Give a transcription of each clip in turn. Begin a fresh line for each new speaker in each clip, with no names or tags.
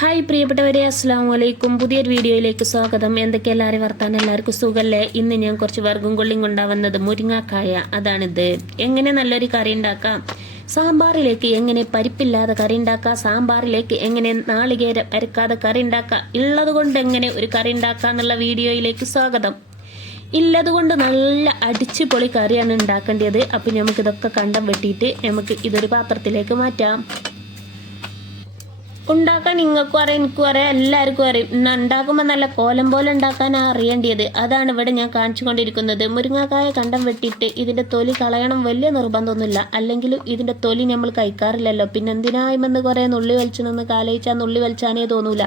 Hi പ്രിയപ്പെട്ടവരെ അസ്സാം വലൈക്കും പുതിയൊരു വീഡിയോയിലേക്ക് സ്വാഗതം. എന്തൊക്കെ എല്ലാവരും വർത്താനം? എല്ലാവർക്കും സുഖമല്ലേ ഇന്ന് ഞാൻ കുറച്ച് വർഗം കൊള്ളിയും കൊണ്ടാവുന്നത് മുരിങ്ങാക്കായ. അതാണിത്. എങ്ങനെ നല്ലൊരു കറി ഉണ്ടാക്കാം? സാമ്പാറിലേക്ക് എങ്ങനെ പരിപ്പില്ലാതെ കറി ഉണ്ടാക്കാം? സാമ്പാറിലേക്ക് എങ്ങനെ നാളികേര പരക്കാതെ കറി ഉണ്ടാക്കാം? ഉള്ളത് കൊണ്ട് എങ്ങനെ ഒരു കറി ഉണ്ടാക്കാം എന്നുള്ള വീഡിയോയിലേക്ക് സ്വാഗതം. ഇല്ലത് കൊണ്ട് നല്ല അടിച്ചു പൊളി കറിയാണ് ഉണ്ടാക്കേണ്ടത്. അപ്പം നമുക്കിതൊക്കെ കണ്ടം വെട്ടിയിട്ട് നമുക്ക് ഇതൊരു പാത്രത്തിലേക്ക് മാറ്റാം. ഉണ്ടാക്കാൻ നിങ്ങൾക്കും അറിയാം എനിക്കും അറിയാം എല്ലാവർക്കും അറിയാം. ഉണ്ടാക്കുമ്പോൾ നല്ല കോലം പോലെ ഉണ്ടാക്കാനാണ് അറിയേണ്ടത് അതാണ് ഇവിടെ ഞാൻ കാണിച്ചു കൊണ്ടിരിക്കുന്നത് മുരിങ്ങാക്കായ കണ്ടം വെട്ടിയിട്ട് ഇതിന്റെ തൊലി കളയണം വലിയ നിർബന്ധമൊന്നുമില്ല. അല്ലെങ്കിലും ഇതിന്റെ തൊലി നമ്മൾ കഴിക്കാറില്ലല്ലോ. പിന്നെ എന്തിനായുമെന്ന് കുറേ നുള്ളി വലിച്ചു നിന്ന് കാലയിച്ചാൽ നുള്ളി വലിച്ചാനേ തോന്നൂല.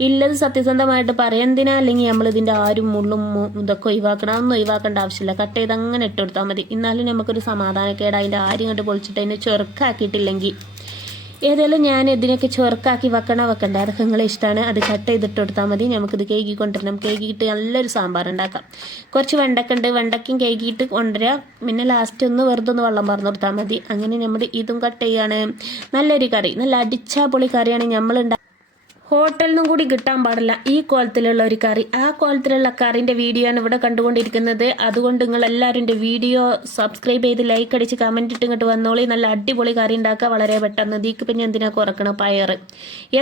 ഇല്ലത് സത്യസന്ധമായിട്ട് പറയുന്നതിനാ അല്ലെങ്കിൽ നമ്മൾ ഇതിന്റെ ആരും മുള്ളും ഇതൊക്കെ ഒഴിവാക്കണം. അതൊന്നും ഒഴിവാക്കേണ്ട ആവശ്യമില്ല. കട്ട് ചെയ്ത് അങ്ങനെ ഇട്ട് കൊടുത്താൽ മതി. എന്നാലും നമുക്കൊരു സമാധാനക്കേട്. അതിന്റെ ആരും ഇങ്ങോട്ട് പൊളിച്ചിട്ട് അതിനെ ചെറുക്കാക്കിയിട്ടില്ലെങ്കിൽ. ഏതായാലും ഞാൻ ഇതിനൊക്കെ ചെറുക്കാക്കി വെക്കണ വെക്കണ്ട. അതൊക്കെ നിങ്ങളെ ഇഷ്ടമാണ് അത് കട്ട് ചെയ്തിട്ട് കൊടുത്താൽ മതി. നമുക്കിത് കേക്കി കൊണ്ടുവരണം. കേക്കിയിട്ട് നല്ലൊരു സാമ്പാർ ഉണ്ടാക്കാം. കുറച്ച് വെണ്ടക്ക ഉണ്ട്. വെണ്ടയ്ക്കും കേക്കിയിട്ട് കൊണ്ടുവരിക പിന്നെ ലാസ്റ്റ് ഒന്ന് വെറുതെ ഒന്ന് വെള്ളം പറഞ്ഞു കൊടുത്താൽ മതി. അങ്ങനെ നമ്മൾ ഇതും കട്ട് ചെയ്യാണ്. നല്ലൊരു കറി. നല്ല അടിച്ചാ പൊളി കറിയാണ് നമ്മൾ ഹോട്ടലിൽ നിന്നും കൂടി കിട്ടാൻ പാടില്ല. ഈ കോലത്തിലുള്ള ഒരു കറി. ആ കോലത്തിലുള്ള കറിന്റെ വീഡിയോ ആണ് ഇവിടെ കണ്ടുകൊണ്ടിരിക്കുന്നത്. അതുകൊണ്ട് നിങ്ങൾ എല്ലാവരും എന്റെ വീഡിയോ സബ്സ്ക്രൈബ് ചെയ്ത് ലൈക്ക് അടിച്ച് കമന്റ് ഇട്ട് ഇങ്ങോട്ട് വന്നോളി. നല്ല അടിപൊളി കറി ഉണ്ടാക്കുക വളരെ പെട്ടെന്ന്. നദിക്ക് പിന്നെ എന്തിനാ കുറക്കണം പയർ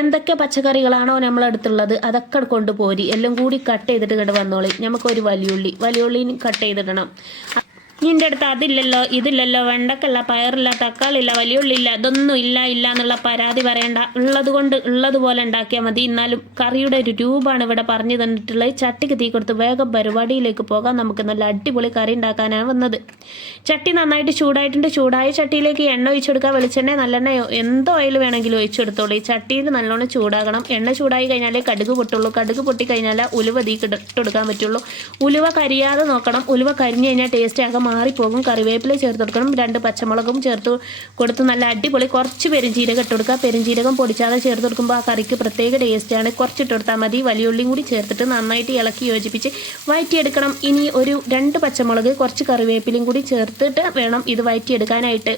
എന്തൊക്കെ പച്ചക്കറികളാണോ നമ്മളടുത്തുള്ളത് അതൊക്കെ കൊണ്ടുപോരി. എല്ലാം കൂടി കട്ട് ചെയ്തിട്ട് ഇങ്ങോട്ട് വന്നോളി. നമുക്കൊരു വലിയുള്ളി. വലിയുള്ളിയും കട്ട് ചെയ്തിടണം. നിന്റെ അടുത്ത് അതില്ലല്ലോ ഇതില്ലല്ലോ വെണ്ടക്കല്ല പയറില്ല തക്കാളില്ല വലിയ ഉള്ളില്ല ഇതൊന്നും ഇല്ല ഇല്ല എന്നുള്ള പരാതി പറയണ്ട. ഉള്ളത് കൊണ്ട് ഉള്ളതുപോലെ ഉണ്ടാക്കിയാൽ മതി. എന്നാലും കറിയുടെ ഒരു രൂപമാണ് ഇവിടെ പറഞ്ഞു തന്നിട്ടുള്ളത്. ചട്ടിക്ക് തീ കൊടുത്ത് വേഗം പരിപാടിയിലേക്ക് പോകാം. നമുക്ക് നല്ല അടിപൊളി കറി ഉണ്ടാക്കാനാണ് വന്നത്. ചട്ടി നന്നായിട്ട് ചൂടായിട്ടുണ്ട്. ചൂടായ ചട്ടിയിലേക്ക് എണ്ണ ഒഴിച്ചു കൊടുക്കുക വെളിച്ചെണ്ണ നല്ലെണ്ണയോ എന്തോ ഓയിൽ വേണമെങ്കിലും ഒഴിച്ചു കൊടുത്തോളൂ. ഈ ചട്ടിയിൽ നല്ലോണം ചൂടാകണം. എണ്ണ ചൂടായി കഴിഞ്ഞാലേ കടുക് പൊട്ടുള്ളൂ. കടുക് പൊട്ടി കഴിഞ്ഞാൽ ഉലുവ തീ ഇട്ട് കൊടുക്കാൻ പറ്റുള്ളൂ. ഉലുവ കരിയാതെ നോക്കണം. ഉലുവ കരിഞ്ഞു കഴിഞ്ഞാൽ ടേസ്റ്റ് ആകെ മാറിപ്പോകും. കറിവേപ്പില ചേർത്ത് കൊടുക്കണം. രണ്ട് പച്ചമുളകും ചേർത്ത് കൊടുത്ത് നല്ല അടിപൊളി കുറച്ച് പെരുംജീരകം ഇട്ട് കൊടുക്കുക. പെരുംജീരകം പൊടിച്ചാതെ ചേർത്ത് കൊടുക്കുമ്പോൾ ആ കറിക്ക് പ്രത്യേക ടേസ്റ്റാണ് കുറച്ച് ഇട്ട് കൊടുത്താൽ മതി. വലിയ ഉള്ളിയും കൂടി ചേർത്തിട്ട് നന്നായിട്ട് ഇളക്കി യോജിപ്പിച്ച് വഴറ്റിയെടുക്കണം ഇനി ഒരു രണ്ട് പച്ചമുളക് കുറച്ച് കറിവേപ്പിലയും കൂടി ചേർത്തിട്ട് വേണം ഇത് വഴറ്റിയെടുക്കാനായിട്ട്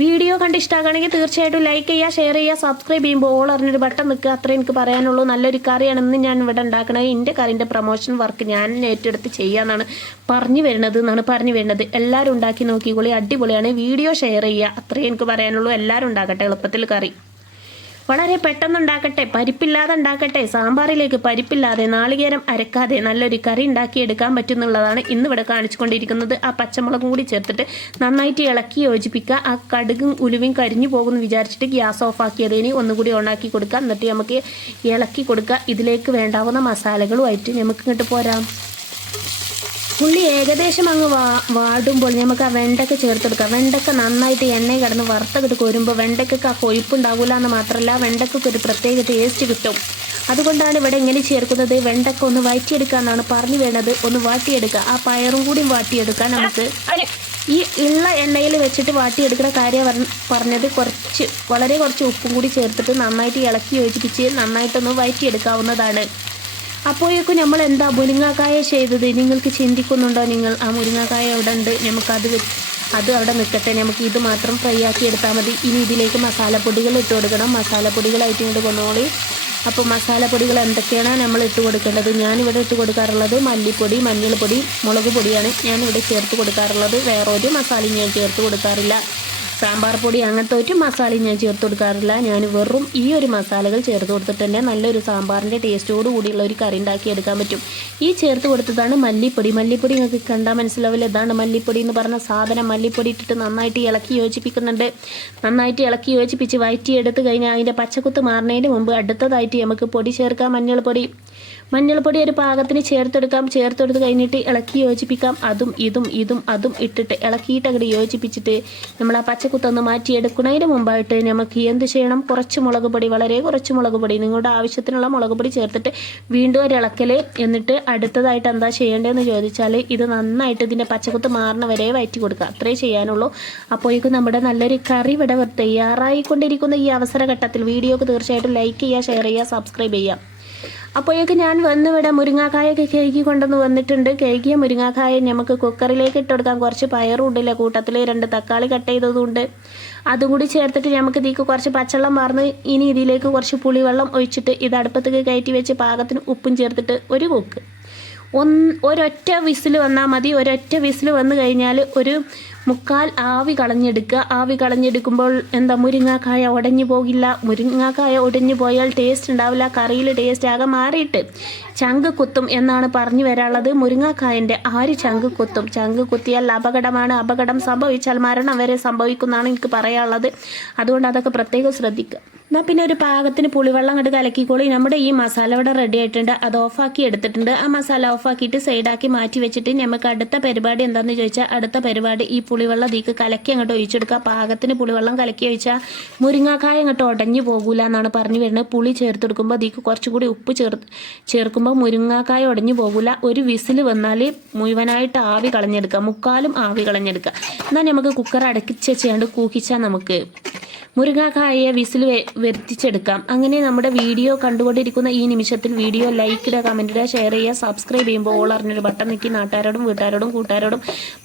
വീഡിയോ കണ്ട് ഇഷ്ടമാകണമെങ്കിൽ തീർച്ചയായിട്ടും ലൈക്ക് ചെയ്യുക ഷെയർ ചെയ്യുക സബ്സ്ക്രൈബ് ചെയ്യുമ്പോൾ ഓൾ അറിഞ്ഞൊരു ബട്ടൺ നിൽക്കുക. അത്രേ എനിക്ക് പറയാനുള്ളൂ. നല്ലൊരു കറിയാണ് ഇന്ന് ഞാൻ ഇവിടെ ഉണ്ടാക്കണത്. എന്റെ കറിന്റെ പ്രൊമോഷൻ വർക്ക് ഞാൻ ഏറ്റെടുത്ത് ചെയ്യാമെന്നാണ് പറഞ്ഞു വരുന്നത് എന്നാണ് പറഞ്ഞു വരുന്നത്. എല്ലാവരും ഉണ്ടാക്കി നോക്കിക്കോളി. അടിപൊളിയാണ്. വീഡിയോ ഷെയർ ചെയ്യുക. അത്രേ എനിക്ക് പറയാനുള്ളൂ. എല്ലാവരും ഉണ്ടാക്കട്ടെ. എളുപ്പത്തിൽ കറി. വളരെ പെട്ടെന്നുണ്ടാക്കട്ടെ പരിപ്പില്ലാതെ ഉണ്ടാക്കട്ടെ സാമ്പാറിലേക്ക് പരിപ്പില്ലാതെ നാളികേരം അരക്കാതെ നല്ലൊരു കറി ഉണ്ടാക്കി എടുക്കാൻ പറ്റുന്നുള്ളതാണ് ഇന്ന് ഇവിടെ കാണിച്ചുകൊണ്ടിരിക്കുന്നത്. ആ പച്ചമുളകും കൂടി ചേർത്തിട്ട് നന്നായിട്ട് ഇളക്കി യോജിപ്പിക്കുക. ആ കടുകും ഉലുവും കരിഞ്ഞു പോകുമെന്ന് വിചാരിച്ചിട്ട് ഗ്യാസ് ഓഫ് ആക്കിയതിന് ഒന്നുകൂടി ഓണാക്കി കൊടുക്കുക എന്നിട്ട് നമുക്ക് ഇളക്കി കൊടുക്കുക ഇതിലേക്ക് വേണ്ടാവുന്ന മസാലകളുമായിട്ട് നമുക്ക് ഇങ്ങോട്ട് പോരാം. ഉള്ളി ഏകദേശം അങ്ങ് വാ വാടുമ്പോൾ നമുക്ക് ആ വെണ്ടക്ക ചേർത്തെടുക്കാം. വെണ്ടക്ക നന്നായിട്ട് എണ്ണയിൽ കിടന്ന് വറുത്തകിട്ട് കോരുമ്പോൾ വെണ്ടയ്ക്കൊക്കെ ആ കൊഴുപ്പുണ്ടാവില്ല എന്ന് മാത്രമല്ല വെണ്ടക്കൊക്കെ ഒരു പ്രത്യേക ടേസ്റ്റ് കിട്ടും. അതുകൊണ്ടാണ് ഇവിടെ ഇങ്ങനെ ചേർക്കുന്നത്. വെണ്ടക്ക ഒന്ന് വഴറ്റിയെടുക്കുക എന്നാണ് പറഞ്ഞു വേണത്. ഒന്ന് വാട്ടിയെടുക്കുക ആ പയറും കൂടി വാട്ടിയെടുക്കാം നമുക്ക്. ഈ ഉള്ള എണ്ണയിൽ വെച്ചിട്ട് വാട്ടിയെടുക്കുന്ന കാര്യം പറഞ്ഞ- പറഞ്ഞത് കുറച്ച് വളരെ കുറച്ച് ഉപ്പും കൂടി ചേർത്തിട്ട് നന്നായിട്ട് ഇളക്കി യോജിപ്പിച്ച് നന്നായിട്ടൊന്ന് വഴറ്റിയെടുക്കാവുന്നതാണ്. അപ്പോഴേക്കും നമ്മൾ എന്താ മുരിങ്ങാക്കായ ചെയ്തത്? നിങ്ങൾക്ക് ചിന്തിക്കുന്നുണ്ടോ നിങ്ങൾ? ആ മുരിങ്ങാക്കായ അവിടെ ഉണ്ട്. നമുക്കത് അത് അവിടെ നിൽക്കട്ടെ. നമുക്ക് ഇത് മാത്രം ഫ്രൈ ആക്കി എടുത്താൽ മതി. ഇനി ഇതിലേക്ക് മസാലപ്പൊടികൾ ഇട്ട് കൊടുക്കണം. മസാലപ്പൊടികളായിട്ട് ഇങ്ങോട്ട് കൊന്നോളി അപ്പോൾ മസാലപ്പൊടികൾ എന്തൊക്കെയാണ് നമ്മൾ ഇട്ട് കൊടുക്കേണ്ടത്? ഞാനിവിടെ ഇട്ട് കൊടുക്കാറുള്ളത് മല്ലിപ്പൊടി മഞ്ഞൾപ്പൊടി മുളക് പൊടിയാണ്. ഞാനിവിടെ ചേർത്ത് കൊടുക്കാറുള്ളത്. വേറെ ഒരു മസാലയും ഞാൻ ചേർത്ത് കൊടുക്കാറില്ല. സാമ്പാർ പൊടി അങ്ങനത്തെ ഒരു മസാലയും ഞാൻ ചേർത്ത് കൊടുക്കാറില്ല. ഞാൻ വെറും ഈ ഒരു മസാലകൾ ചേർത്ത് കൊടുത്തിട്ട് തന്നെ നല്ലൊരു സാമ്പാറിന്റെ ടേസ്റ്റോട് കൂടിയുള്ള ഒരു കറി ഉണ്ടാക്കി എടുക്കാൻ പറ്റും. ഈ ചേർത്ത് കൊടുത്തതാണ് മല്ലിപ്പൊടി. മല്ലിപ്പൊടി നിങ്ങൾക്ക് കണ്ടാൽ മനസ്സിലാവില്ല? ഇതാണ് മല്ലിപ്പൊടി എന്ന് പറഞ്ഞ സാധനം. മല്ലിപ്പൊടി ഇട്ടിട്ട് നന്നായിട്ട് ഇളക്കി യോജിപ്പിക്കുന്നുണ്ട്. നന്നായിട്ട് ഇളക്കി യോജിപ്പിച്ച് വയറ്റി എടുത്ത് കഴിഞ്ഞാൽ അതിന്റെ പച്ചക്കുത്ത് മാറുന്നതിന് മുമ്പ് അടുത്തതായിട്ട് നമുക്ക് പൊടി ചേർക്കാം. മഞ്ഞൾപ്പൊടി. മഞ്ഞൾപ്പൊടി ഒരു പാകത്തിന് ചേർത്തെടുക്കാം. ചേർത്തെടുത്ത് കഴിഞ്ഞിട്ട് ഇളക്കി യോജിപ്പിക്കാം. അതും ഇതും ഇതും അതും ഇട്ടിട്ട് ഇളക്കിയിട്ട് അങ്ങോട്ട് യോജിപ്പിച്ചിട്ട് നമ്മൾ ആ പച്ചക്കുത്തൊന്ന് മാറ്റിയെടുക്കുന്നതിന് മുമ്പായിട്ട് നമുക്ക് എന്ത് ചെയ്യണം? കുറച്ച് മുളക് പൊടി വളരെ കുറച്ച് മുളക് പൊടി നിങ്ങളുടെ ആവശ്യത്തിനുള്ള മുളക് പൊടി ചേർത്തിട്ട് വീണ്ടും ഒരു ഇളക്കൽ എന്നിട്ട് അടുത്തതായിട്ട് എന്താ ചെയ്യേണ്ടതെന്ന് ചോദിച്ചാൽ ഇത് നന്നായിട്ട് ഇതിന്റെ പച്ചക്കുത്ത് മാറണ വരെ വയറ്റി കൊടുക്കുക. അത്രേ ചെയ്യാനുള്ളൂ. അപ്പോഴേക്കും നമ്മുടെ നല്ലൊരു കറി ഇവിടെ തയ്യാറായിക്കൊണ്ടിരിക്കുന്ന ഈ അവസരഘട്ടത്തിൽ വീഡിയോക്ക് തീർച്ചയായിട്ടും ലൈക്ക് ചെയ്യുക ഷെയർ ചെയ്യുക സബ്സ്ക്രൈബ് ചെയ്യുക. അപ്പോഴേക്ക് ഞാൻ വന്ന് ഇവിടെ മുരിങ്ങാക്കായൊക്കെ കേക്ക് കൊണ്ടുവന്ന് വന്നിട്ടുണ്ട്. കേക്കിയ മുരിങ്ങാക്കായ നമുക്ക് കുക്കറിലേക്ക് ഇട്ട് കൊടുക്കാൻ കുറച്ച് പയറും ഉണ്ടല്ലേ കൂട്ടത്തിൽ രണ്ട് തക്കാളി കട്ട് ചെയ്തതുകൊണ്ട് അതും കൂടി ചേർത്തിട്ട് നമുക്ക് ഇതിക്ക് കുറച്ച് പച്ചവെള്ളം മാർന്ന് ഇനി ഇതിലേക്ക് കുറച്ച് പുളിവെള്ളം ഒഴിച്ചിട്ട് ഇത് അടുപ്പത്തേക്ക് കയറ്റി വെച്ച് പാകത്തിന് ഉപ്പും ചേർത്തിട്ട് ഒരു കുക്ക്. ഒന്ന് ഒരൊറ്റ വിസിൽ വന്നാൽ മതി. ഒരൊറ്റ വിസിൽ വന്നു കഴിഞ്ഞാൽ ഒരു മുക്കാൽ ആവി കളഞ്ഞെടുക്കുക. ആവി കളഞ്ഞെടുക്കുമ്പോൾ എന്താ മുരിങ്ങാക്കായ ഉടഞ്ഞു പോകില്ല. മുരിങ്ങാക്കായ ഉടഞ്ഞു പോയാൽ ടേസ്റ്റ് ഉണ്ടാവില്ല. കറിയിൽ ടേസ്റ്റ് ആകെ മാറിയിട്ട് ചങ്ക് കുത്തും എന്നാണ് പറഞ്ഞു വരാനുള്ളത്. മുരിങ്ങാക്കായന്റെ ആര് ചങ്ക് കുത്തും? ചങ്ക് കുത്തിയാൽ അപകടമാണ്. അപകടം സംഭവിച്ചാൽ മരണം വരെ സംഭവിക്കുന്നതാണ് എനിക്ക് പറയാനുള്ളത്. അതുകൊണ്ട് അതൊക്കെ പ്രത്യേകം ശ്രദ്ധിക്കുക. എന്നാൽ പിന്നെ ഒരു പാകത്തിന് പുളിവെള്ളം കണ്ട് കലക്കിക്കോളി. നമ്മുടെ ഈ മസാല ഇവിടെ റെഡി ആയിട്ടുണ്ട്. അത് ഓഫാക്കി എടുത്തിട്ടുണ്ട്. ആ മസാല ഓഫാക്കിയിട്ട് സൈഡാക്കി മാറ്റി വെച്ചിട്ട് നമുക്ക് അടുത്ത പരിപാടി എന്താണെന്ന് ചോദിച്ചാൽ അടുത്ത പരിപാടി ഈ പുളിവെള്ളം ഇതിക്ക് കലക്കി അങ്ങോട്ട് ഒഴിച്ചെടുക്കുക. പാകത്തിന് പുളിവെള്ളം കലക്കി ഒഴിച്ചാൽ മുരിങ്ങാക്കായ അങ്ങോട്ട് ഉടഞ്ഞു പോകൂല എന്നാണ് പറഞ്ഞു വരുന്നത്. പുളി ചേർത്ത് കൊടുക്കുമ്പോൾ തീക്ക് അതിക്ക് കുറച്ചുകൂടി ഉപ്പ് ചേർ ചേർക്കുമ്പോൾ മുരിങ്ങാക്കായ ഉടഞ്ഞു പോകൂല. ഒരു വിസിൽ വന്നാൽ മുഴുവനായിട്ട് ആവി കളഞ്ഞെടുക്കുക. മുക്കാലും ആവി കളഞ്ഞെടുക്കുക. എന്നാൽ നമുക്ക് കുക്കർ അടക്കിച്ച് വെച്ചാണ്ട് കൂക്കിച്ചാൽ നമുക്ക് മുരുങ്ങാക്കായ വിസിൽ വരുത്തിച്ചെടുക്കാം. അങ്ങനെ നമ്മുടെ വീഡിയോ കണ്ടുകൊണ്ടിരിക്കുന്ന ഈ നിമിഷത്തിൽ വീഡിയോ ലൈക്ക് ഇടുക കമന്റ് ഇടുക ഷെയർ ചെയ്യുക സബ്സ്ക്രൈബ് ചെയ്യുമ്പോൾ ഓൾ അറിഞ്ഞൊരു ബട്ടൺ നിൽക്കി നാട്ടുകാരോടും വീട്ടുകാരോടും കൂട്ടുകാരോടും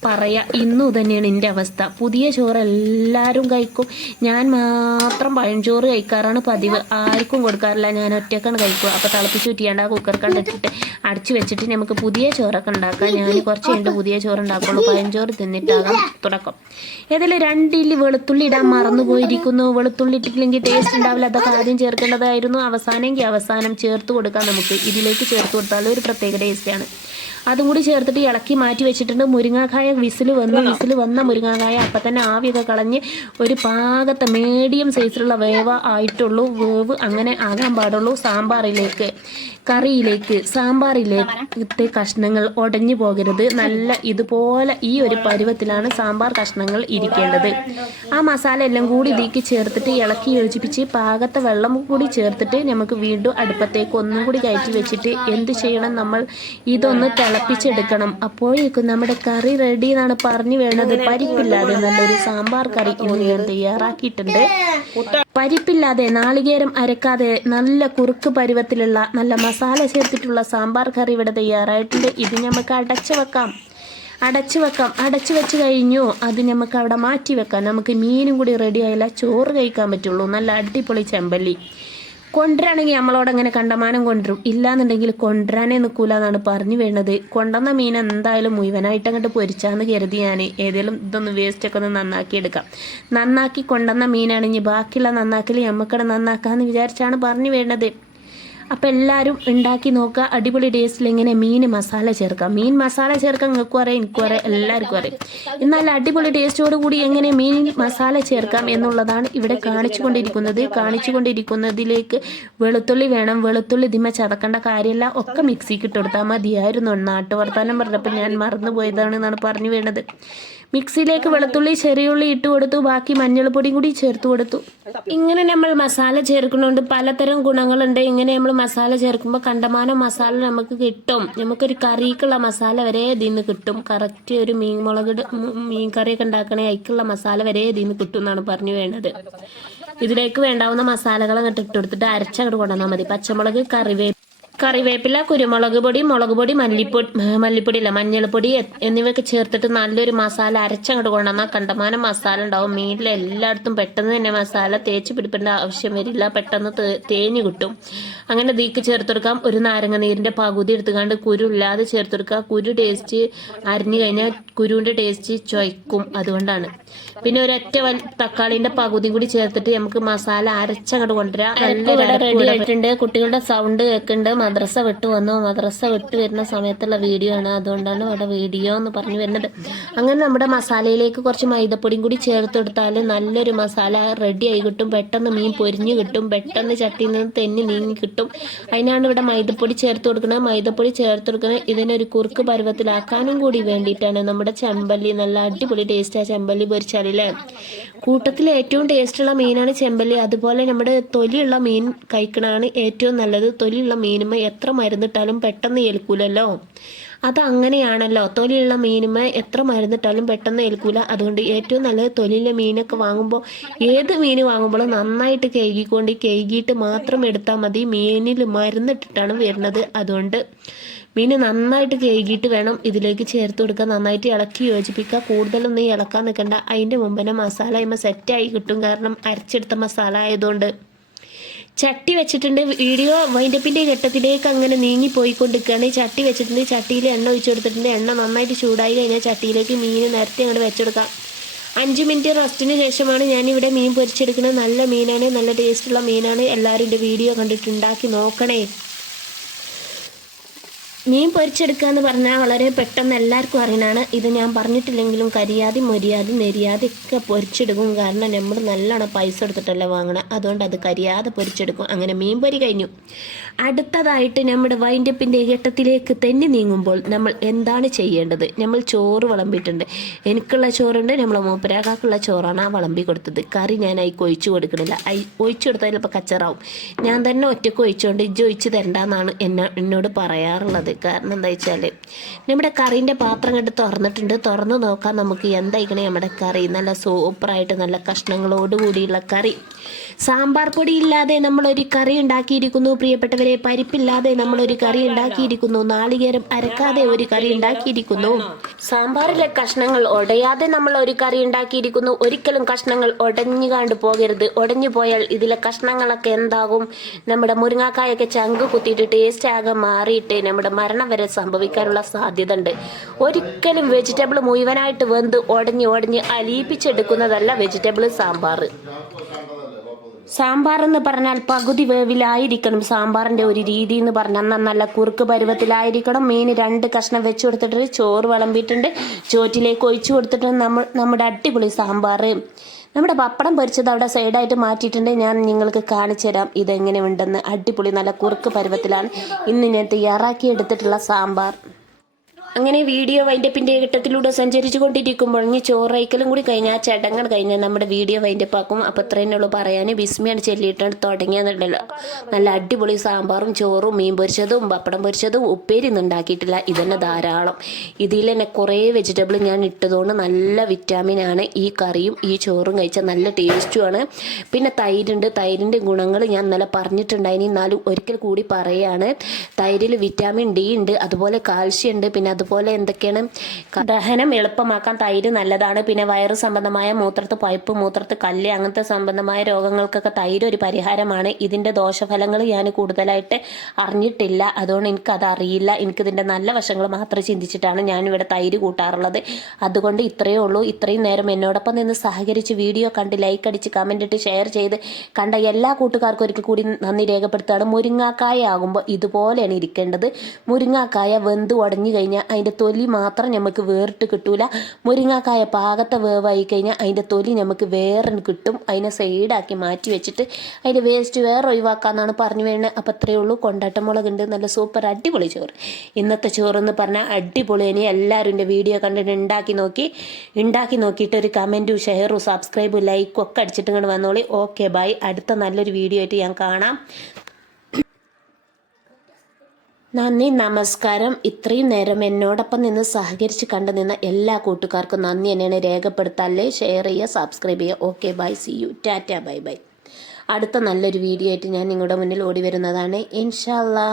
പറയുക ഇന്നു തന്നെയാണ് എന്റെ അവസ്ഥ. പുതിയ ചോറ് എല്ലാവരും കഴിക്കും. ഞാൻ മാത്രം പഴഞ്ചോറ് കഴിക്കാറാണ് പതിവ്. ആർക്കും കൊടുക്കാറില്ല. ഞാൻ ഒറ്റക്കാണ് കഴിക്കുക. അപ്പോൾ തിളപ്പിച്ച് ചുറ്റിയാണ്ട് ആ കുക്കർ കണ്ടിട്ടിട്ട് അടച്ചു വെച്ചിട്ട് നമുക്ക് പുതിയ ചോറൊക്കെ ഉണ്ടാക്കാം. ഞാൻ കുറച്ച് കഴിഞ്ഞിട്ട് പുതിയ ചോറ് ഉണ്ടാക്കുള്ളൂ. പഴഞ്ചോറ് തിന്നിട്ടാകാം തുടക്കം. ഏതായാലും രണ്ടിൽ വെളുത്തുള്ളി ഇടാൻ മറന്നു പോയിരിക്കുന്നു വെളുത്തുള്ളി ഇട്ടില്ലെങ്കിൽ ടേസ്റ്റ് ഉണ്ടാവില്ല. അതൊക്കെ ആദ്യം ചേർക്കേണ്ടതായിരുന്നു. അവസാനമെങ്കിൽ അവസാനം ചേർത്ത് കൊടുക്കാം നമുക്ക്. ഇതിലേക്ക് ചേർത്ത് കൊടുത്താൽ ഒരു പ്രത്യേക ടേസ്റ്റാണ് അതും കൂടി ചേർത്തിട്ട് ഇളക്കി മാറ്റി വെച്ചിട്ടുണ്ട്. മുരിങ്ങാക്കായ വിസിൽ വന്ന് വിസിൽ വന്ന മുരിങ്ങാക്കായ. അപ്പം തന്നെ ആവിയൊക്കെ കളഞ്ഞ് ഒരു പാകത്തെ മീഡിയം സൈസിലുള്ള വേവ ആയിട്ടുള്ളൂ. വേവ് അങ്ങനെ ആകാൻ പാടുള്ളൂ. സാമ്പാറിലേക്ക് കറിയിലേക്ക് സാമ്പാറിലേക്ക് കഷ്ണങ്ങൾ ഉടഞ്ഞു പോകരുത്. നല്ല ഇതുപോലെ ഈ ഒരു പരുവത്തിലാണ് സാമ്പാർ കഷ്ണങ്ങൾ ഇരിക്കേണ്ടത്. ആ മസാല എല്ലാം കൂടി ഇതിലേക്ക് ചേർത്തിട്ട് ഇളക്കി യോജിപ്പിച്ച് പാകത്തെ വെള്ളം കൂടി ചേർത്തിട്ട് നമുക്ക് വീണ്ടും അടുപ്പത്തേക്ക് ഒന്നും കൂടി കയറ്റി വെച്ചിട്ട് എന്ത് ചെയ്യണം നമ്മൾ? ഇതൊന്ന് തിളപ്പിച്ചെടുക്കണം. അപ്പോഴേക്കും നമ്മുടെ കറി റെഡി എന്നാണ് പറഞ്ഞു വേണ്ടത്. പരിപ്പില്ലാതെ നല്ലൊരു സാമ്പാർ കറി ഇന്ന് ഞാൻ തയ്യാറാക്കിയിട്ടുണ്ട്. പരിപ്പില്ലാതെ നാളികേരം അരക്കാതെ നല്ല കുറുക്ക് പരുവത്തിലുള്ള നല്ല മസാല ചേർത്തിട്ടുള്ള സാമ്പാർ കറി ഇവിടെ തയ്യാറായിട്ടുണ്ട്. ഇത് നമുക്ക് അടച്ചു വെക്കാം. അടച്ചു വെക്കാം. അടച്ചു വെച്ച് കഴിഞ്ഞു. അത് നമുക്ക് അവിടെ മാറ്റി വെക്കാം. നമുക്ക് മീനും കൂടി റെഡിയായാലേ ചോറ് കഴിക്കാൻ പറ്റുള്ളൂ. നല്ല അടിപൊളി ചെമ്പല്ലി. കൊണ്ടുവരാണെങ്കിൽ നമ്മളോട് അങ്ങനെ കണ്ടമാനം കൊണ്ടുവരും. ഇല്ലാന്നുണ്ടെങ്കിൽ കൊണ്ടുവരാനേ നിൽക്കൂല എന്നാണ് പറഞ്ഞു വീണത് കൊണ്ടുവന്ന മീൻ എന്തായാലും മുഴുവനായിട്ട് അങ്ങോട്ട് പൊരിച്ചാന്ന് കരുതി ഞാൻ. ഏതെങ്കിലും ഇതൊന്ന് വേസ്റ്റൊക്കെ ഒന്ന് നന്നാക്കി എടുക്കാം. നന്നാക്കി കൊണ്ടുവന്ന മീനാണെങ്കിൽ ബാക്കിയുള്ള നന്നാക്കൽ നമുക്കടെ നന്നാക്കാമെന്ന് വിചാരിച്ചാണ് പറഞ്ഞു വീണത് അപ്പം എല്ലാവരും ഉണ്ടാക്കി നോക്കുക. അടിപൊളി ടേസ്റ്റിൽ ഇങ്ങനെ മീൻ മസാല ചേർക്കാം മീൻ മസാല ചേർക്കാൻ നിങ്ങൾക്കും അറിയാം എനിക്കും അറിയാം എല്ലാവർക്കും അറിയാം എന്നാൽ അടിപൊളി ടേസ്റ്റോട് കൂടി എങ്ങനെ മീൻ മസാല ചേർക്കാം എന്നുള്ളതാണ് ഇവിടെ കാണിച്ചു കൊണ്ടിരിക്കുന്നത് കാണിച്ചു കൊണ്ടിരിക്കുന്നതിലേക്ക് വെളുത്തുള്ളി വേണം. വെളുത്തുള്ളി ഇതിമ ചതക്കേണ്ട കാര്യമില്ല. ഒക്കെ മിക്സിക്ക് ഇട്ട് കൊടുത്താൽ മതിയായിരുന്നു. നാട്ടു വർത്താനം പറഞ്ഞപ്പോൾ ഞാൻ മറന്നു പോയതാണ് എന്നാണ് പറഞ്ഞു വേണ്ടത് മിക്സിയിലേക്ക് വെളുത്തുള്ളി ചെറിയുള്ളി ഇട്ട് കൊടുത്തു. ബാക്കി മഞ്ഞൾപ്പൊടിയും കൂടി ചേർത്ത് കൊടുത്തു. ഇങ്ങനെ നമ്മൾ മസാല ചേർക്കുന്നതുകൊണ്ട് പലതരം ഗുണങ്ങളുണ്ട്. ഇങ്ങനെ നമ്മൾ മസാല ചേർക്കുമ്പോൾ കണ്ടമാനം മസാല നമുക്ക് കിട്ടും. നമുക്കൊരു കറിക്കുള്ള മസാല വരെ ഇതിൽ നിന്ന് കിട്ടും. കറക്റ്റ് ഒരു മീൻ മുളക് മീൻ കറിയൊക്കെ ഉണ്ടാക്കണേ അതിക്കുള്ള മസാല വരെ ഇതിൽ നിന്ന് കിട്ടും എന്നാണ് പറഞ്ഞു വേണ്ടത്. ഇതിലേക്ക് വേണ്ടാവുന്ന മസാലകൾ അങ്ങോട്ട് ഇട്ട് കൊടുത്തിട്ട് അരച്ചങ്ങോട്ട് കൊണ്ടുവന്നാൽ മതി. പച്ചമുളക് കറിവേപ്പ് കറിവേപ്പില കുരുമുളക് പൊടി മുളക് പൊടി മല്ലിപ്പൊടി മല്ലിപ്പൊടി അല്ല മഞ്ഞൾപ്പൊടി എന്നിവയൊക്കെ ചേർത്തിട്ട് നല്ലൊരു മസാല അരച്ചങ്ങോട്ട് കൊണ്ടുവന്നാൽ കണ്ടമാനം മസാല ഉണ്ടാവും മീനിൽ എല്ലായിടത്തും പെട്ടെന്ന് തന്നെ മസാല തേച്ച് പിടിപ്പേണ്ട ആവശ്യം വരില്ല. പെട്ടെന്ന് തേഞ്ഞു കിട്ടും. അങ്ങനെ ദീക്ക് ചേർത്തെടുക്കാം ഒരു നാരങ്ങ നീരിന്റെ പകുതി എടുത്തുകൊണ്ട് കുരു ഇല്ലാതെ ചേർത്തെടുക്കുക കുരു ടേസ്റ്റ് അരിഞ്ഞു കഴിഞ്ഞാൽ കുരുവിന്റെ ടേസ്റ്റ് ചൊയ്ക്കും. അതുകൊണ്ടാണ്. പിന്നെ ഒരൊറ്റ വൽ തക്കാളിന്റെ പകുതി കൂടി ചേർത്തിട്ട് നമുക്ക് മസാല അരച്ചങ്ങോട്ട് കൊണ്ടുവരാം. നല്ല റെഡി ആയിട്ടുണ്ട്. കുട്ടികളുടെ സൗണ്ട് കേൾക്കുന്നുണ്ട് മദ്രസ വിട്ട് വന്നു. മദ്രസ വിട്ട് വരുന്ന സമയത്തുള്ള വീഡിയോ ആണ്. അതുകൊണ്ടാണ് ഇവിടെ വീഡിയോ എന്ന് പറഞ്ഞു വരുന്നത്. അങ്ങനെ നമ്മുടെ മസാലയിലേക്ക് കുറച്ച് മൈദപ്പൊടിയും കൂടി ചേർത്തെടുത്താൽ നല്ലൊരു മസാല റെഡി ആയി കിട്ടും. പെട്ടെന്ന് മീൻ പൊരിഞ്ഞു കിട്ടും. പെട്ടെന്ന് ചട്ടിയിൽ നിന്ന് തെന്നി നീങ്ങി കിട്ടും. അതിനാണ് ഇവിടെ മൈദപ്പൊടി ചേർത്ത് കൊടുക്കുന്നത്. മൈദപ്പൊടി ചേർത്ത് കൊടുക്കുന്നത് ഇതിനൊരു കുറുക്ക് പരുവത്തിലാക്കാനും കൂടി വേണ്ടിയിട്ടാണ്. നമ്മുടെ ചെമ്പല്ലി നല്ല അടിപൊളി ടേസ്റ്റ് ആ ചെമ്പല്ലി പൊരിച്ചാലല്ലേ കൂട്ടത്തിൽ ഏറ്റവും ടേസ്റ്റുള്ള മീനാണ് ചെമ്പല്ലി. അതുപോലെ നമ്മുടെ തൊലിയുള്ള മീൻ കഴിക്കണതാണ് ഏറ്റവും നല്ലത്. തൊലിയുള്ള മീനുമ്പോൾ എത്ര മരുന്നിട്ടാലും പെട്ടെന്ന് ഏൽക്കൂലല്ലോ. അത് അങ്ങനെയാണല്ലോ തൊലിയുള്ള മീനുമേ എത്ര മരുന്നിട്ടാലും പെട്ടെന്ന് ഏൽക്കൂല. അതുകൊണ്ട് ഏറ്റവും നല്ലത് തൊലിയിലെ മീനൊക്കെ വാങ്ങുമ്പോൾ ഏത് മീൻ വാങ്ങുമ്പോഴും നന്നായിട്ട് കഴുകിക്കൊണ്ട് കഴുകിയിട്ട് മാത്രം എടുത്താൽ മതി. മീനിൽ മരുന്നിട്ടിട്ടാണ് വരുന്നത്. അതുകൊണ്ട് മീൻ നന്നായിട്ട് കഴുകിയിട്ട് വേണം ഇതിലേക്ക് ചേർത്ത് കൊടുക്കുക നന്നായിട്ട് ഇളക്കി യോജിപ്പിക്കുക. കൂടുതലൊന്നും ഇളക്കാൻ നിൽക്കണ്ട. അതിന്റെ മുമ്പ് തന്നെ മസാല ഇമ്മ സെറ്റായി കിട്ടും. കാരണം അരച്ചെടുത്ത മസാല ആയതുകൊണ്ട്. ചട്ടി വെച്ചിട്ടുണ്ട്. വീഡിയോ വൈൻഡപ്പിന്റെ ഘട്ടത്തിലേക്ക് അങ്ങനെ നീങ്ങി പോയിക്കൊണ്ടിരിക്കുകയാണ്. ചട്ടി വെച്ചിട്ടുണ്ട്. ചട്ടിയിൽ എണ്ണ ഒഴിച്ചു കൊടുത്തിട്ടുണ്ട്. എണ്ണ നന്നായിട്ട് ചൂടായി കഴിഞ്ഞാൽ ചട്ടിയിലേക്ക് മീൻ നേരത്തെ അങ്ങോട്ട് വെച്ചെടുക്കാം. അഞ്ച് മിനിറ്റ് റസ്റ്റിന് ശേഷമാണ് ഞാനിവിടെ മീൻ പൊരിച്ചെടുക്കുന്നത്. നല്ല മീനാണ്. നല്ല ടേസ്റ്റുള്ള മീനാണ് എല്ലാവരും എന്റെ വീഡിയോ കണ്ടിട്ടുണ്ടാക്കി നോക്കണേ. മീൻ പൊരിച്ചെടുക്കുക എന്ന് പറഞ്ഞാൽ വളരെ പെട്ടെന്ന് എല്ലാവർക്കും അറിയണതാണ്. ഇത് ഞാൻ പറഞ്ഞിട്ടില്ലെങ്കിലും കരിയാതി മൊരിയാതി നെരിയാതി ഒക്കെ പൊരിച്ചെടുക്കും. കാരണം നമ്മൾ നല്ലോണം പൈസ എടുത്തിട്ടല്ലേ വാങ്ങണം. അതുകൊണ്ട് അത് കരിയാതെ പൊരിച്ചെടുക്കും. അങ്ങനെ മീൻ പൊരി കഴിഞ്ഞു. അടുത്തതായിട്ട് നമ്മുടെ വൈൻഡപ്പിന്റെ ഘട്ടത്തിലേക്ക് തന്നെ നീങ്ങുമ്പോൾ നമ്മൾ എന്താണ് ചെയ്യേണ്ടത്? നമ്മൾ ചോറ് വിളമ്പിയിട്ടുണ്ട്. എനിക്കുള്ള ചോറുണ്ട് നമ്മളെ മൂപ്പരാക്കാക്കുള്ള ചോറാണ് ആ വിളമ്പി കൊടുത്തത്. കറി ഞാൻ അതിൽ ഒഴിച്ചു കൊടുക്കണില്ല ഒഴിച്ചു കൊടുത്താൽ ചിലപ്പോൾ കച്ചറാവും. ഞാൻ തന്നെ ഒറ്റയ്ക്ക് ഒഴിച്ചുകൊണ്ട് ഇജ്ജ് ഒഴിച്ച് തരണ്ടെന്നാണ് എന്നെ എന്നോട് പറയാറുള്ളത്. കാരണം എന്താ വെച്ചാൽ നമ്മുടെ കറീന്റെ പാത്രം കണ്ട് തുറന്നിട്ടുണ്ട്. തുറന്ന് നോക്കാൻ നമുക്ക് എന്തായിക്കണേ നമ്മുടെ കറി നല്ല സൂപ്പറായിട്ട് നല്ല കഷ്ണങ്ങളോട് കൂടിയുള്ള കറി. സാമ്പാർ പൊടി ഇല്ലാതെ നമ്മളൊരു കറി ഉണ്ടാക്കിയിരിക്കുന്നു. പ്രിയപ്പെട്ടവരെ പരിപ്പില്ലാതെ നമ്മളൊരു കറി ഉണ്ടാക്കിയിരിക്കുന്നു. നാളികേരം അരക്കാതെ ഒരു കറി ഉണ്ടാക്കിയിരിക്കുന്നു. സാമ്പാറിലെ കഷ്ണങ്ങൾ ഉടയാതെ നമ്മൾ ഒരു കറി ഉണ്ടാക്കിയിരിക്കുന്നു. ഒരിക്കലും കഷ്ണങ്ങൾ ഉടഞ്ഞു കണ്ടു പോകരുത്. ഉടഞ്ഞു പോയാൽ ഇതിലെ കഷ്ണങ്ങളൊക്കെ എന്താകും? നമ്മുടെ മുരിങ്ങാക്കായൊക്കെ ചങ്ക് കുത്തിയിട്ട് ടേസ്റ്റ് ആകെ മാറിയിട്ട് നമ്മുടെ മരണം വരെ സംഭവിക്കാനുള്ള സാധ്യത ഉണ്ട് ഒരിക്കലും വെജിറ്റബിൾ മുഴുവനായിട്ട് വെന്ത് ഉടഞ്ഞ് ഉടഞ്ഞ് അലിയിപ്പിച്ചെടുക്കുന്നതല്ല വെജിറ്റബിൾ സാമ്പാർ. സാമ്പാർ എന്ന് പറഞ്ഞാൽ പകുതി വേവിലായിരിക്കണം. സാമ്പാറിന്റെ ഒരു രീതി എന്ന് പറഞ്ഞാൽ എന്നാൽ നല്ല കുറുക്ക് പരുവത്തിലായിരിക്കണം. മീൻ രണ്ട് കഷ്ണം വെച്ച് കൊടുത്തിട്ട് ചോറ് വിളമ്പിയിട്ടുണ്ട്. ചോറ്റിലേക്ക് ഒഴിച്ചു കൊടുത്തിട്ട് നമ്മൾ നമ്മുടെ അടിപൊളി സാമ്പാർ നമ്മുടെ പപ്പടം പൊരിച്ചത് അവിടെ സൈഡായിട്ട് മാറ്റിയിട്ടുണ്ട്. ഞാൻ നിങ്ങൾക്ക് കാണിച്ചു തരാം ഇതെങ്ങനെ ഉണ്ടെന്ന്. അടിപൊളി നല്ല കുറുക്ക് പരുവത്തിലാണ്. ഇന്ന് ഞാൻ തയ്യാറാക്കി എടുത്തിട്ടുള്ള സാമ്പാർ. അങ്ങനെ വീഡിയോ വൈൻഡപ്പിന്റെ ഘട്ടത്തിലൂടെ സഞ്ചരിച്ചു കൊണ്ടിരിക്കുമ്പോൾ ഇനി ചോറയ്ക്കലും കൂടി കഴിഞ്ഞ ആ ചടങ്ങൾ കഴിഞ്ഞാൽ നമ്മുടെ വീഡിയോ വൈൻഡപ്പ് ആക്കും. അപ്പോൾ ഇത്രയേ ഉള്ളൂ പറയാൻ. ബിസ്മിയാണ് ചെല്ലിയിട്ടാണ് തുടങ്ങിയെന്നുണ്ടല്ലോ നല്ല അടിപൊളി സാമ്പാറും ചോറും മീൻ പൊരിച്ചതും പപ്പടം പൊരിച്ചതും ഉപ്പേരി ഒന്നും ഉണ്ടാക്കിയിട്ടില്ല. ഇതന്നെ ധാരാളം. ഇതിൽ തന്നെ കുറേ വെജിറ്റബിൾ ഞാൻ ഇട്ടതുകൊണ്ട് നല്ല വിറ്റാമിൻ ആണ്. ഈ കറിയും ഈ ചോറും കഴിച്ചാൽ നല്ല ടേസ്റ്റുമാണ് പിന്നെ തൈരുണ്ട്. തൈരിന്റെ ഗുണങ്ങൾ ഞാൻ ഇന്നലെ പറഞ്ഞിട്ടുണ്ടായിനി. എന്നാലും ഒരിക്കൽ കൂടി പറയുകയാണ് തൈരിൽ വിറ്റാമിൻ ഡി ഉണ്ട്. അതുപോലെ കാൽഷ്യം ഉണ്ട്. പിന്നെ അതുപോലെ എന്തൊക്കെയാണ്? ദഹനം എളുപ്പമാക്കാൻ തൈര് നല്ലതാണ്. പിന്നെ വയറ് സംബന്ധമായ മൂത്രത്ത് പൈപ്പ് മൂത്രത്ത് കല്ല് അങ്ങനത്തെ സംബന്ധമായ രോഗങ്ങൾക്കൊക്കെ തൈര് ഒരു പരിഹാരമാണ്. ഇതിന്റെ ദോഷഫലങ്ങൾ ഞാൻ കൂടുതലായിട്ട് അറിഞ്ഞിട്ടില്ല. അതുകൊണ്ട് എനിക്കത് അറിയില്ല എനിക്കിതിന്റെ നല്ല വശങ്ങൾ മാത്രം ചിന്തിച്ചിട്ടാണ് ഞാൻ ഇവിടെ തൈര് കൂട്ടാറുള്ളത്. അതുകൊണ്ട് ഇത്രയേ ഉള്ളൂ. ഇത്രയും നേരം എന്നോടൊപ്പം നിന്ന് സഹകരിച്ച് വീഡിയോ കണ്ട് ലൈക്ക് അടിച്ച് കമന്റ് ഇട്ട് ഷെയർ ചെയ്ത് കണ്ട എല്ലാ കൂട്ടുകാർക്കും ഒരിക്കൽ കൂടി നന്ദി രേഖപ്പെടുത്തുകയാണ്. മുരിങ്ങാക്കായ ആകുമ്പോൾ ഇതുപോലെയാണ് ഇരിക്കേണ്ടത്. മുരിങ്ങാക്കായ വെന്ത് ഉടഞ്ഞു കഴിഞ്ഞാൽ അതിന്റെ തൊലി മാത്രം നമുക്ക് വേറിട്ട് കിട്ടൂല. മുരിങ്ങാക്കായ പാകത്തെ വേവായി കഴിഞ്ഞാൽ അതിന്റെ തൊലി നമുക്ക് വേറെ കിട്ടും. അതിനെ സൈഡാക്കി മാറ്റി വെച്ചിട്ട് അതിന്റെ വേസ്റ്റ് വേറെ ഒഴിവാക്കാമെന്നാണ് പറഞ്ഞു വരുന്നത് അപ്പം അത്രയേ ഉള്ളൂ. കൊണ്ടാട്ടമുളക് ഉണ്ട് നല്ല സൂപ്പർ അടിപൊളി ചോറ്. ഇന്നത്തെ ചോറെന്ന് പറഞ്ഞാൽ അടിപൊളി. ഇനി എല്ലാവരും എന്റെ വീഡിയോ കണ്ടിട്ട് ഉണ്ടാക്കി നോക്കി. ഉണ്ടാക്കി നോക്കിയിട്ട് ഒരു കമന്റും ഷെയറും സബ്സ്ക്രൈബും ലൈക്കും ഒക്കെ അടിച്ചിട്ട് ഇങ്ങോട്ട് വന്നോളി. Okay bye. അടുത്ത നല്ലൊരു വീഡിയോ ആയിട്ട് ഞാൻ കാണാം. നന്ദി നമസ്കാരം. ഇത്രയും നേരം എന്നോടൊപ്പം നിന്ന് സഹകരിച്ച് കണ്ടു നിന്ന എല്ലാ കൂട്ടുകാർക്കും നന്ദി എന്നെയാണ് രേഖപ്പെടുത്താല്ലേ? ഷെയർ ചെയ്യുക സബ്സ്ക്രൈബ് ചെയ്യുക. Okay bye see you tata bye bye അടുത്ത നല്ലൊരു വീഡിയോ ആയിട്ട് ഞാൻ നിങ്ങളുടെ മുന്നിൽ ഓടി വരുന്നതാണ് ഇൻഷാല്ലാ